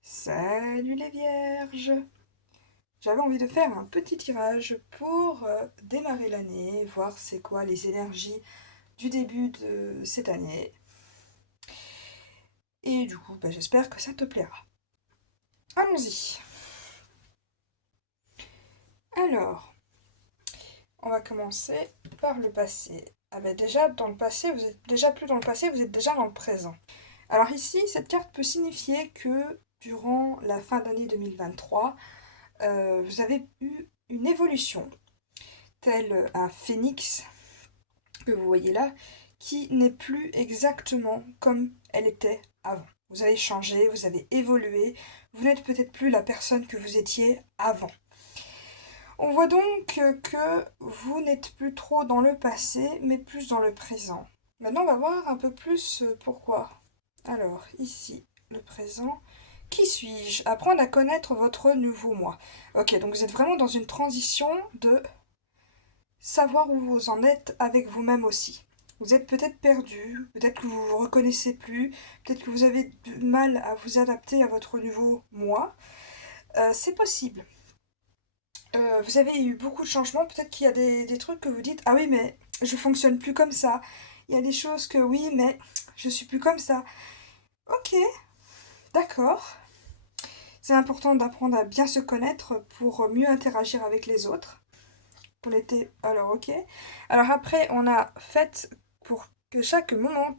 Salut les vierges! J'avais envie de faire un petit tirage pour démarrer l'année, voir c'est quoi les énergies du début de cette année. Et du coup, j'espère que ça te plaira. Allons-y! Alors, on va commencer par le passé. Ah déjà, dans le passé, vous êtes déjà plus dans le passé, vous êtes déjà dans le présent. Alors ici, cette carte peut signifier que durant la fin d'année 2023, vous avez eu une évolution, tel un phénix que vous voyez là, qui n'est plus exactement comme elle était avant. Vous avez changé, vous avez évolué, vous n'êtes peut-être plus la personne que vous étiez avant. On voit donc que vous n'êtes plus trop dans le passé, mais plus dans le présent. Maintenant, on va voir un peu plus pourquoi. Alors, ici, le présent. Qui suis-je? Apprendre à connaître votre nouveau moi. Ok, donc vous êtes vraiment dans une transition de savoir où vous en êtes avec vous-même aussi. Vous êtes peut-être perdu, peut-être que vous vous reconnaissez plus, peut-être que vous avez du mal à vous adapter à votre nouveau moi. C'est possible. Vous avez eu beaucoup de changements, peut-être qu'il y a des trucs que vous dites, ah oui, mais je fonctionne plus comme ça. Il y a des choses que oui, mais je suis plus comme ça. Ok, d'accord. C'est important d'apprendre à bien se connaître pour mieux interagir avec les autres. Pour l'été, alors ok. Alors après, on a fait pour que chaque moment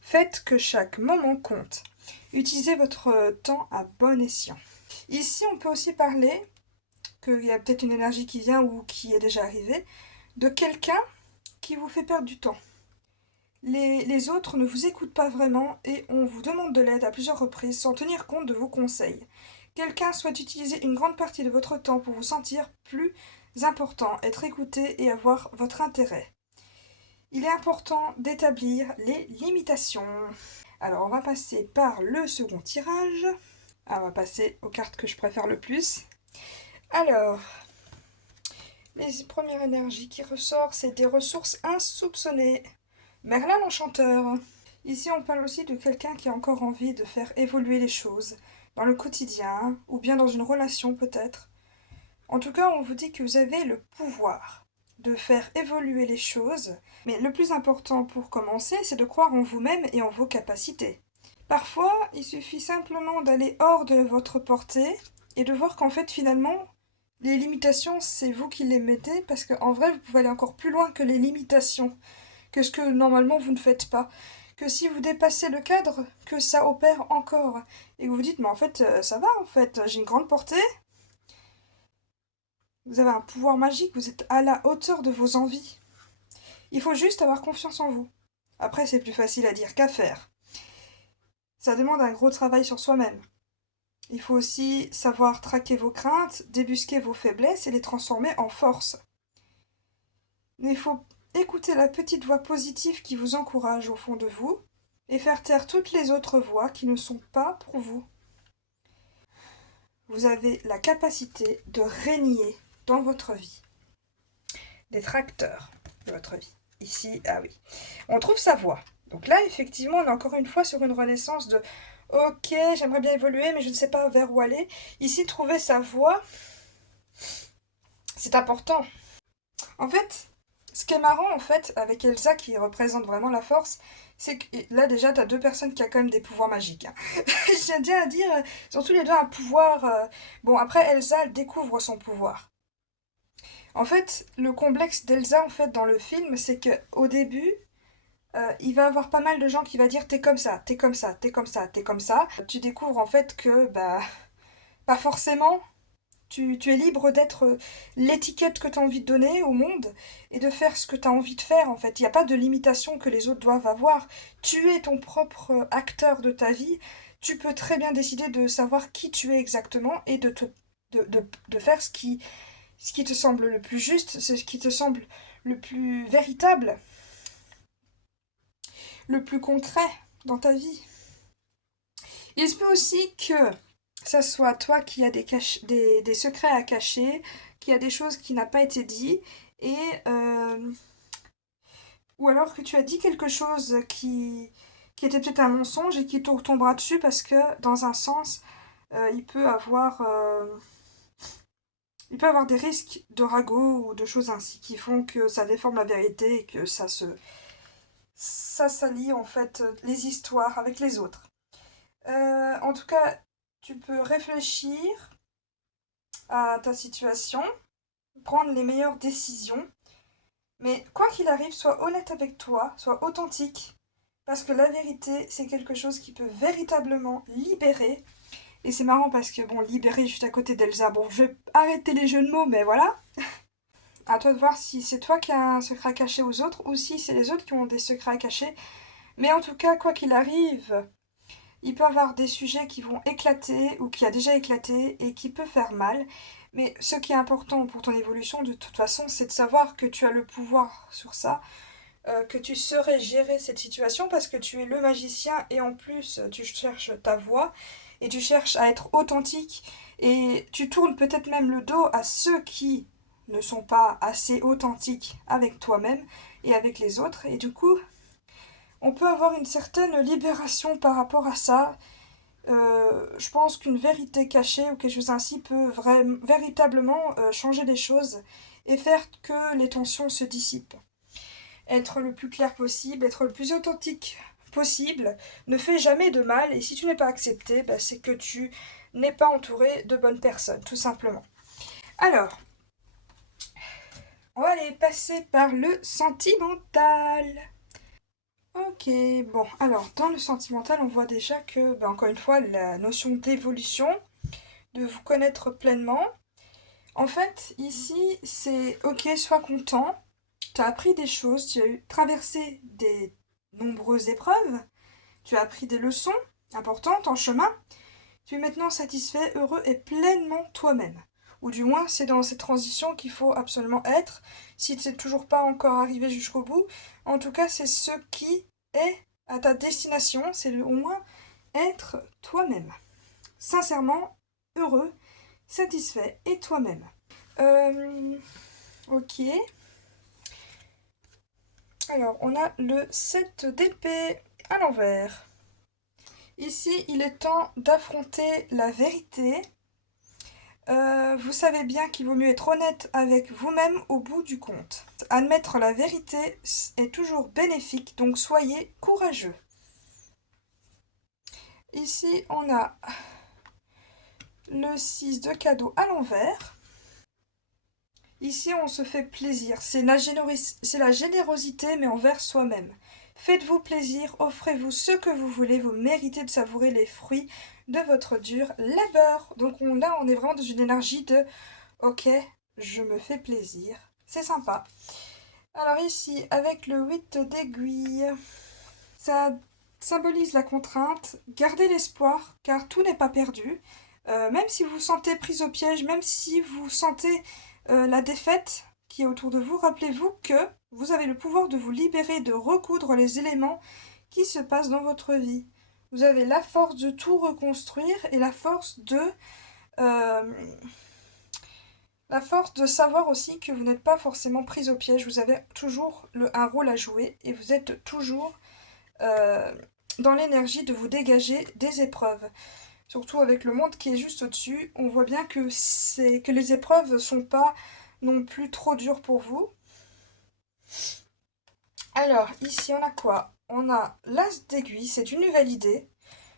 faites que chaque moment compte. Utilisez votre temps à bon escient. Ici, on peut aussi parler qu'il y a peut-être une énergie qui vient ou qui est déjà arrivée de quelqu'un qui vous fait perdre du temps. Les autres ne vous écoutent pas vraiment et on vous demande de l'aide à plusieurs reprises sans tenir compte de vos conseils. Quelqu'un souhaite utiliser une grande partie de votre temps pour vous sentir plus important, être écouté et avoir votre intérêt. Il est important d'établir les limitations. Alors, on va passer par le second tirage. On va passer aux cartes que je préfère le plus. Alors, les premières énergies qui ressortent, c'est des ressources insoupçonnées. Merlin l'Enchanteur. Ici, on parle aussi de quelqu'un qui a encore envie de faire évoluer les choses, dans le quotidien, ou bien dans une relation peut-être. En tout cas, on vous dit que vous avez le pouvoir de faire évoluer les choses, mais le plus important pour commencer, c'est de croire en vous-même et en vos capacités. Parfois, il suffit simplement d'aller hors de votre portée et de voir qu'en fait, finalement, les limitations, c'est vous qui les mettez, parce qu'en vrai, vous pouvez aller encore plus loin que les limitations, que ce que normalement vous ne faites pas. Que si vous dépassez le cadre, que ça opère encore. Et que vous dites, mais en fait, ça va, en fait, j'ai une grande portée, vous avez un pouvoir magique, vous êtes à la hauteur de vos envies. Il faut juste avoir confiance en vous. Après, c'est plus facile à dire qu'à faire. Ça demande un gros travail sur soi-même. Il faut aussi savoir traquer vos craintes, débusquer vos faiblesses et les transformer en force. Mais il faut écouter la petite voix positive qui vous encourage au fond de vous et faire taire toutes les autres voix qui ne sont pas pour vous. Vous avez la capacité de régner dans votre vie, d'être acteur de votre vie. Ici, ah oui, on trouve sa voie. Donc là, effectivement, on est encore une fois sur une renaissance de ok, j'aimerais bien évoluer, mais je ne sais pas vers où aller. Ici, trouver sa voie, c'est important. En fait, ce qui est marrant, en fait, avec Elsa, qui représente vraiment la force, c'est que là, déjà, t'as deux personnes qui ont quand même des pouvoirs magiques. Hein. J'ai bien à dire, ils ont tous les deux un pouvoir... Bon, après, Elsa, elle découvre son pouvoir. En fait, le complexe d'Elsa, en fait, dans le film, c'est que au début, il va y avoir pas mal de gens qui vont dire t'es comme ça, t'es comme ça, t'es comme ça, t'es comme ça. Tu découvres en fait que, pas forcément. Tu es libre d'être l'étiquette que tu as envie de donner au monde et de faire ce que tu as envie de faire en fait. Il n'y a pas de limitation que les autres doivent avoir. Tu es ton propre acteur de ta vie. Tu peux très bien décider de savoir qui tu es exactement et de faire ce qui te semble le plus juste, ce qui te semble le plus véritable, le plus concret dans ta vie. Il se peut aussi que ça soit toi qui as des secrets à cacher, qui a des choses qui n'ont pas été dites, et Ou alors que tu as dit quelque chose qui était peut-être un mensonge et qui te retombera dessus parce que dans un sens, euh, il peut avoir, euh, il peut avoir des risques de ragots ou de choses ainsi qui font que ça déforme la vérité et que ça salit en fait les histoires avec les autres. En tout cas, tu peux réfléchir à ta situation, prendre les meilleures décisions, mais quoi qu'il arrive, sois honnête avec toi, sois authentique, parce que la vérité, c'est quelque chose qui peut véritablement libérer. Et c'est marrant parce que, bon, libérer juste à côté d'Elsa, bon, je vais arrêter les jeux de mots, mais voilà. À toi de voir si c'est toi qui as un secret à cacher aux autres ou si c'est les autres qui ont des secrets à cacher. Mais en tout cas, quoi qu'il arrive, il peut y avoir des sujets qui vont éclater ou qui a déjà éclaté et qui peut faire mal. Mais ce qui est important pour ton évolution, de toute façon, c'est de savoir que tu as le pouvoir sur ça, que tu saurais gérer cette situation parce que tu es le magicien et en plus tu cherches ta voix et tu cherches à être authentique et tu tournes peut-être même le dos à ceux qui ne sont pas assez authentiques avec toi-même et avec les autres et du coup on peut avoir une certaine libération par rapport à ça. Je pense qu'une vérité cachée ou quelque chose ainsi peut véritablement changer les choses et faire que les tensions se dissipent. Être le plus clair possible, être le plus authentique possible, ne fait jamais de mal. Et si tu n'es pas accepté, bah, c'est que tu n'es pas entouré de bonnes personnes, tout simplement. Alors, on va aller passer par le sentimental. Ok, bon, alors dans le sentimental, on voit déjà que, bah, encore une fois, la notion d'évolution, de vous connaître pleinement. En fait, ici, c'est ok, sois content, tu as appris des choses, tu as traversé des nombreuses épreuves, tu as appris des leçons importantes en chemin, tu es maintenant satisfait, heureux et pleinement toi-même. Ou du moins, c'est dans cette transition qu'il faut absolument être, si tu n'es toujours pas encore arrivé jusqu'au bout. En tout cas, c'est ce qui est à ta destination, c'est au moins être toi-même. Sincèrement, heureux, satisfait et toi-même. Euh, ok. Alors, on a le 7 d'épée à l'envers. Ici, il est temps d'affronter la vérité. Vous savez bien qu'il vaut mieux être honnête avec vous-même au bout du compte. Admettre la vérité est toujours bénéfique, donc soyez courageux. Ici, on a le 6 de cadeau à l'envers. Ici, on se fait plaisir. C'est la générosité, mais envers soi-même. Faites-vous plaisir, offrez-vous ce que vous voulez, vous méritez de savourer les fruits de votre dur labeur. Donc là, on est vraiment dans une énergie de ok, je me fais plaisir. C'est sympa. Alors ici, avec le 8 d'aiguille, ça symbolise la contrainte. Gardez l'espoir, car tout n'est pas perdu. Même si vous vous sentez prise au piège, même si vous sentez la défaite qui est autour de vous, rappelez-vous que vous avez le pouvoir de vous libérer, de recoudre les éléments qui se passent dans votre vie. Vous avez la force de tout reconstruire et euh, la force de savoir aussi que vous n'êtes pas forcément prise au piège. Vous avez toujours un rôle à jouer et vous êtes toujours euh, dans l'énergie de vous dégager des épreuves. Surtout avec le monde qui est juste au-dessus, on voit bien que les épreuves sont pas non plus trop dures pour vous. Alors, ici, on a quoi? On a l'as d'aiguille, c'est une nouvelle idée.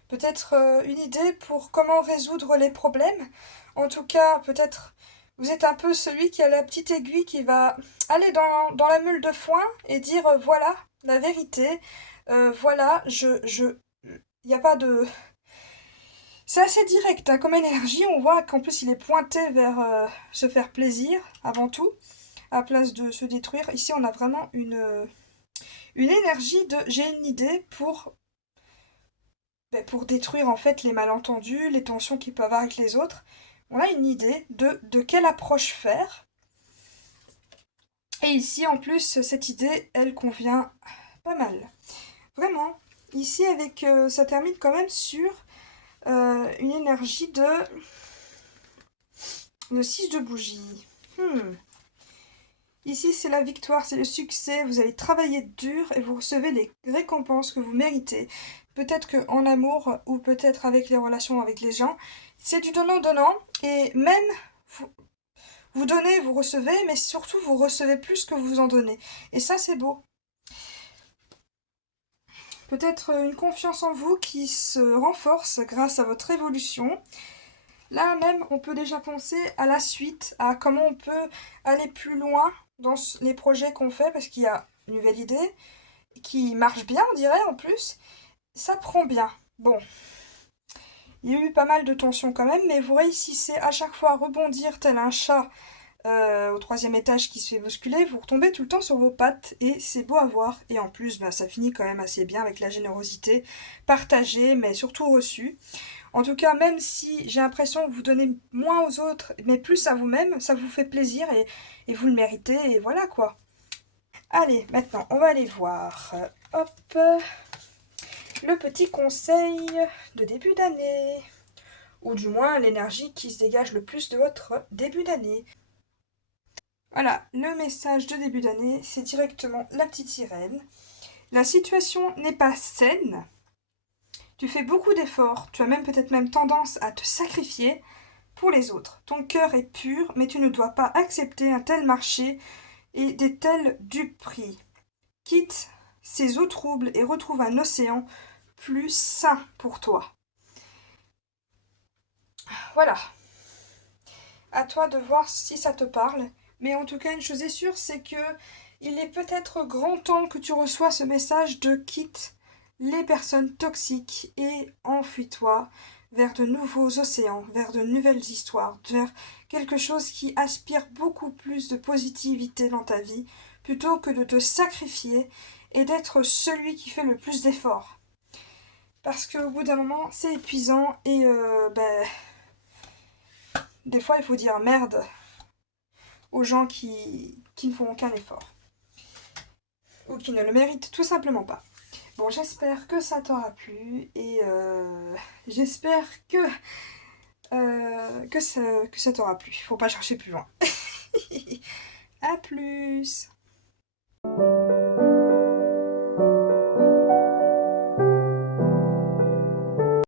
Peut-être une idée pour comment résoudre les problèmes. En tout cas, peut-être vous êtes un peu celui qui a la petite aiguille qui va aller dans la meule de foin et dire voilà la vérité. Voilà, il n'y a pas de. C'est assez direct hein, comme énergie. On voit qu'en plus il est pointé vers se faire plaisir avant tout, à place de se détruire. Ici, on a vraiment une énergie de j'ai une idée pour détruire en fait les malentendus, les tensions qu'il peut avoir avec les autres. On a une idée de quelle approche faire. Et ici, en plus, cette idée, elle convient pas mal. Vraiment. Ici, ça termine quand même sur une énergie de 6 de bougie. Hmm. Ici, c'est la victoire, c'est le succès, vous avez travaillé dur et vous recevez les récompenses que vous méritez. Peut-être qu'en amour ou peut-être avec les relations avec les gens, c'est du donnant-donnant et même vous, vous donnez, vous recevez, mais surtout vous recevez plus que vous en donnez. Et ça, c'est beau. Peut-être une confiance en vous qui se renforce grâce à votre évolution. Là même, on peut déjà penser à la suite, à comment on peut aller plus loin dans les projets qu'on fait, parce qu'il y a une nouvelle idée qui marche bien, on dirait, en plus. Ça prend bien. Bon, il y a eu pas mal de tensions quand même, mais vous réussissez à chaque fois à rebondir tel un chat au troisième étage qui se fait bousculer, vous retombez tout le temps sur vos pattes et c'est beau à voir. Et en plus, bah, ça finit quand même assez bien avec la générosité partagée, mais surtout reçue. En tout cas, même si j'ai l'impression que vous donnez moins aux autres, mais plus à vous-même, ça vous fait plaisir et vous le méritez, et voilà quoi. Allez, maintenant, on va aller voir. Hop, le petit conseil de début d'année. Ou du moins l'énergie qui se dégage le plus de votre début d'année. Voilà, le message de début d'année, c'est directement la petite sirène. La situation n'est pas saine. Tu fais beaucoup d'efforts, tu as même peut-être même tendance à te sacrifier pour les autres. Ton cœur est pur, mais tu ne dois pas accepter un tel marché et des tels duperies. Quitte ces eaux troubles et retrouve un océan plus sain pour toi. Voilà, à toi de voir si ça te parle. Mais en tout cas, une chose est sûre, c'est que il est peut-être grand temps que tu reçois ce message de quitte les personnes toxiques et enfuis-toi vers de nouveaux océans, vers de nouvelles histoires, vers quelque chose qui aspire beaucoup plus de positivité dans ta vie, plutôt que de te sacrifier et d'être celui qui fait le plus d'efforts. Parce qu'au bout d'un moment, c'est épuisant et des fois, il faut dire merde aux gens qui ne font aucun effort. Ou qui ne le méritent tout simplement pas. Bon, j'espère que ça t'aura plu et j'espère que ça t'aura plu. Faut pas chercher plus loin. À plus.